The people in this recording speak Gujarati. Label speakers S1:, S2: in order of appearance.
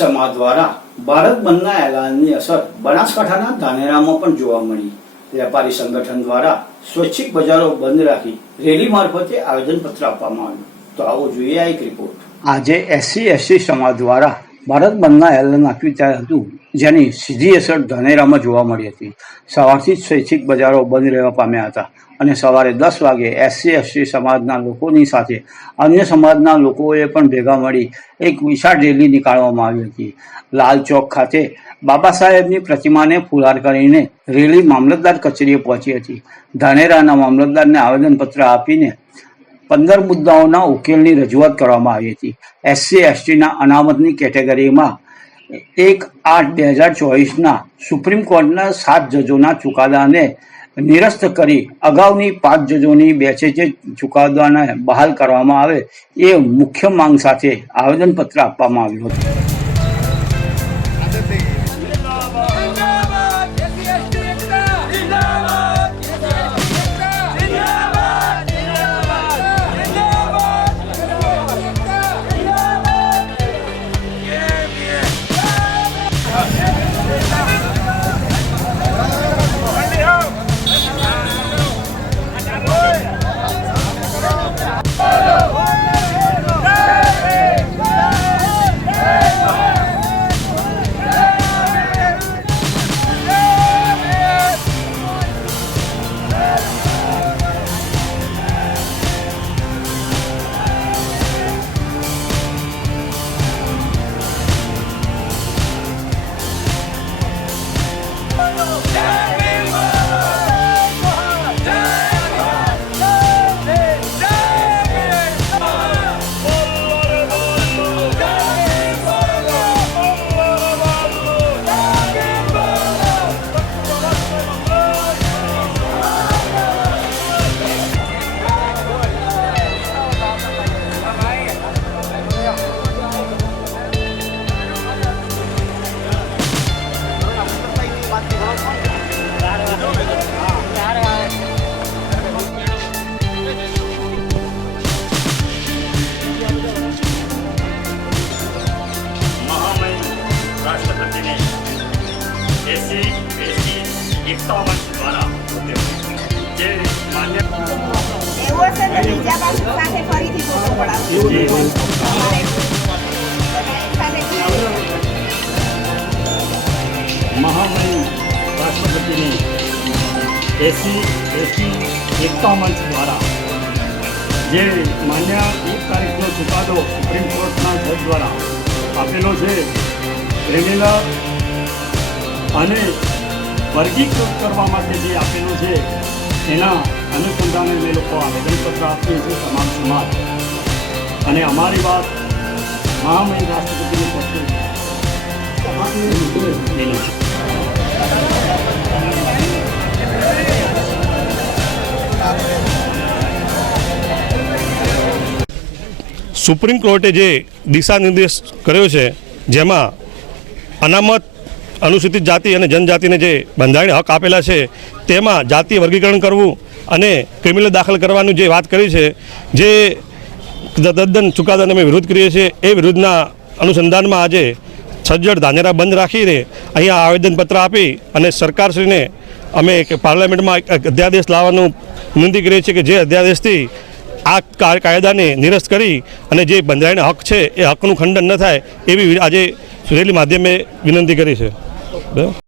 S1: સમાજ દ્વારા ભારત બંધના એલાનની અસર બનાસકાંઠાના ધાનેરામાં પણ જોવા મળી. વેપારી સંગઠન દ્વારા સ્વૈચ્છિક બજારો બંધ રાખી રેલી મારફતે આવેદનપત્ર આપવામાં આવ્યું. તો આવો જોઈએ આ એક રિપોર્ટ આજે એસસી એસસી સમાજ દ્વારા ભારત બંધના એલાન આપ્યું ત્યાં હતું, જેની સીધી અસર ધાનેરામાં જોવા મળી હતી. સવારથી સ્વૈચ્છિક બજારો બંધ રહેવા પામ્યા હતા. અને સવારે દસ વાગે એસસી એસટી સમાજના લોકોની સાથે અન્ય સમાજના લોકોએ પણ ભેગા મળી એક વિશાળ રેલી નીકાળવામાં આવી હતી. લાલ ચોક ખાતે બાબા સાહેબની પ્રતિમાને ફુલાર કરીને રેલી મામલતદાર કચેરીએ પહોંચી હતી. ધાનેરાના મામલતદારને આવેદનપત્ર આપીને પંદર મુદ્દાઓના ઉકેલની રજૂઆત કરવામાં આવી હતી. એસસી એસટીના અનામતની કેટેગરીમાં એક આઠ બે હજાર ચોવીસના સુપ્રીમ કોર્ટના સાત જજોના ચુકાદાને નિરસ્ત કરી અગાઉની પાંચ જજોની બેચે જે ચુકાદાને બહાલ કરવામાં આવે એ મુખ્ય માંગ સાથે આવેદનપત્ર આપવામાં આવ્યું હતું.
S2: એસી એકતા મંચ દ્વારા જે માન્ય
S3: એવો છે ને બીજા બાજુ
S2: એસી એસી એકતા મંચ દ્વારા જે માન્ય એક તારીખનો ચુકાદો સુપ્રીમ કોર્ટના જજ દ્વારા આપેલો છે ક્રિમિનલ અને વર્ગીકૃત કરવા માટે જે આપેલું છે, એના અનુસંધાને અમે લોકો આવેદનપત્ર આપીએ છીએ તમામ સમાજ. અને અમારી વાત મહામહિમ રાષ્ટ્રપતિને પહોંચે. સુપ્રીમ કોર્ટે જે દિશા નિર્દેશ કર્યો છે, જેમાં અનામત અનુસૂચિત જાતિ અને જનજાતિને જે બંધારણીય હક આપેલા છે, તેમાં જાતિ વર્ગીકરણ કરવું અને ક્રિમિનલ દાખલ કરવાનું જે વાત કરી છે, જે તદ્દન ચુકાદાને અમે વિરોધ કરીએ છીએ, એ વિરુદ્ધના અનુસંધાનમાં આજે સજ્જડ ધાનેરા બંધ રાખીને અહીંયા આવેદનપત્ર આપી અને સરકારશ્રીને અમે એક પાર્લામેન્ટમાં એક અધ્યાદેશ લાવવાનું વિનંતી કરીએ છીએ કે જે અધ્યાદેશથી આ કાયદાને નિરસ્ત કરી અને જે બંધારણીય હક છે, એ હકનું ખંડન ન થાય એવી આજે રેલી માધ્યમે વિનંતી કરી છે. Bill?